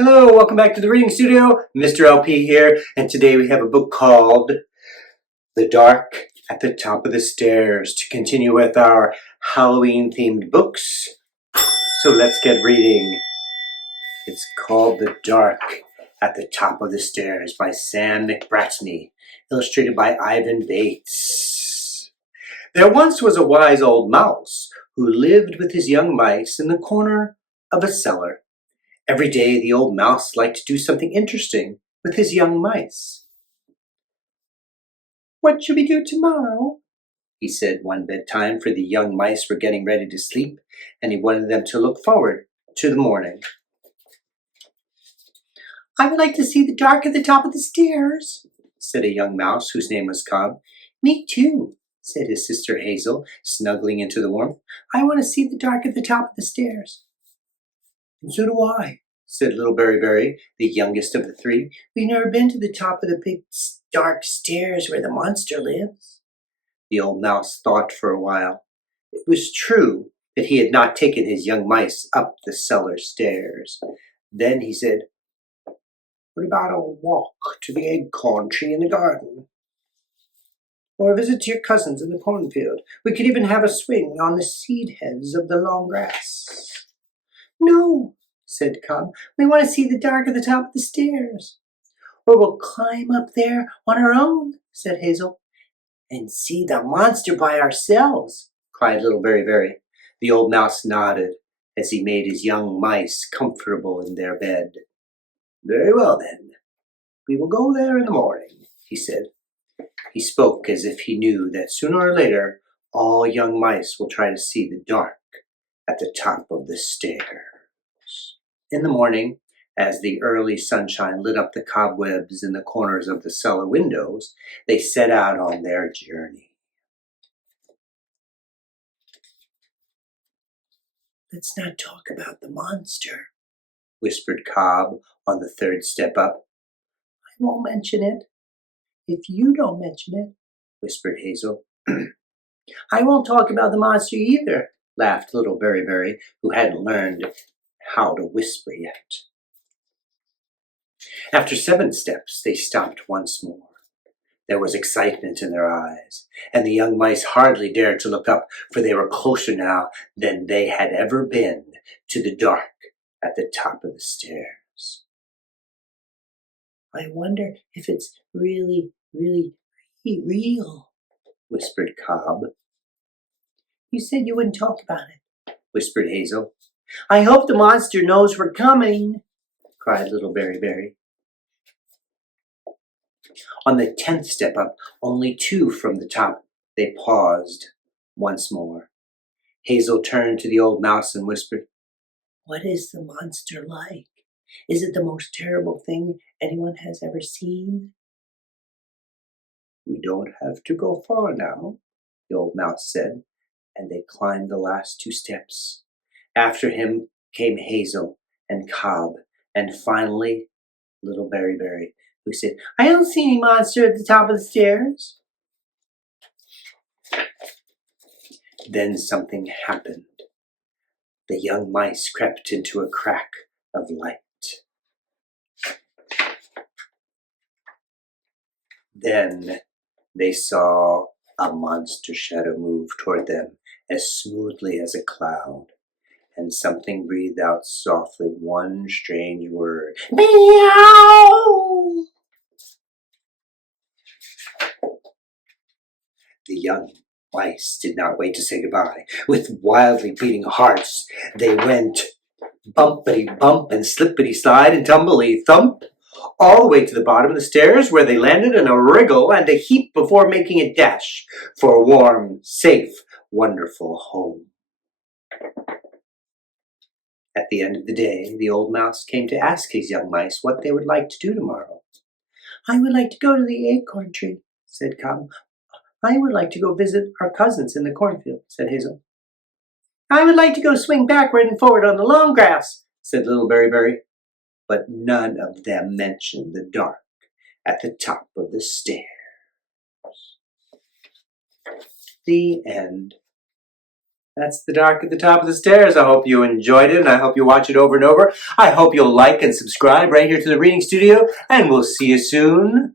Hello, welcome back to the reading studio. Mr. LP here, and today we have a book called The Dark at the Top of the Stairs to continue with our Halloween themed books. So let's get reading. It's called The Dark at the Top of the Stairs by Sam McBratney, illustrated by Ivan Bates. There once was a wise old mouse who lived with his young mice in the corner of a cellar. Every day the old mouse liked to do something interesting with his young mice. "What shall we do tomorrow?" he said one bedtime, for the young mice were getting ready to sleep, and he wanted them to look forward to the morning. "I would like to see the dark at the top of the stairs," said a young mouse whose name was Cobb. "Me too," said his sister Hazel, snuggling into the warmth. "I want to see the dark at the top of the stairs." "And so do I," said little Berry, the youngest of the three. "We've never been to the top of the big dark stairs where the monster lives." The old mouse thought for a while. It was true that he had not taken his young mice up the cellar stairs. Then he said, "What about a walk to the acorn tree in the garden? Or a visit to your cousins in the cornfield? We could even have a swing on the seed heads of the long grass." "No," said Cobb. "We want to see the dark at the top of the stairs." "Or we'll climb up there on our own," said Hazel. "And see the monster by ourselves," cried little Berry. The old mouse nodded as he made his young mice comfortable in their bed. "Very well, then. We will go there in the morning," he said. He spoke as if he knew that sooner or later all young mice will try to see the dark at the top of the stairs. In the morning, as the early sunshine lit up the cobwebs in the corners of the cellar windows, they set out on their journey. "Let's not talk about the monster," whispered Cobb on the third step up. "I won't mention it." "If you don't mention it," whispered Hazel. "I won't talk about the monster either," laughed little Berry, who hadn't learned how to whisper yet. After 7 steps, they stopped once more. There was excitement in their eyes, and the young mice hardly dared to look up, for they were closer now than they had ever been to the dark at the top of the stairs. "I wonder if it's really real," whispered Cobb. "You said you wouldn't talk about it," whispered Hazel. "I hope the monster knows we're coming," cried little Berry. On the 10th step up, only 2 from the top, they paused once more. Hazel turned to the old mouse and whispered, "What is the monster like? Is it the most terrible thing anyone has ever seen?" "We don't have to go far now," the old mouse said, and they climbed the last 2 steps. After him came Hazel and Cobb, and finally little Berry, who said, "I don't see any monster at the top of the stairs." Then something happened. The young mice crept into a crack of light. Then they saw a monster shadow move toward them as smoothly as a cloud, and something breathed out softly one strange word. "Meow!" The young mice did not wait to say goodbye. With wildly beating hearts, they went bumpity-bump and slippity-slide and tumbly-thump all the way to the bottom of the stairs, where they landed in a wriggle and a heap before making a dash for a warm, safe, wonderful home. At the end of the day, the old mouse came to ask his young mice what they would like to do tomorrow. "I would like to go to the acorn tree," said Cobb. "I would like to go visit our cousins in the cornfield," said Hazel. "I would like to go swing backward and forward on the long grass," said little Berry. But none of them mentioned the dark at the top of the stairs. The end. That's The Dark at the Top of the Stairs. I hope you enjoyed it, and I hope you watch it over and over. I hope you'll like and subscribe right here to the Reading Studio, and we'll see you soon.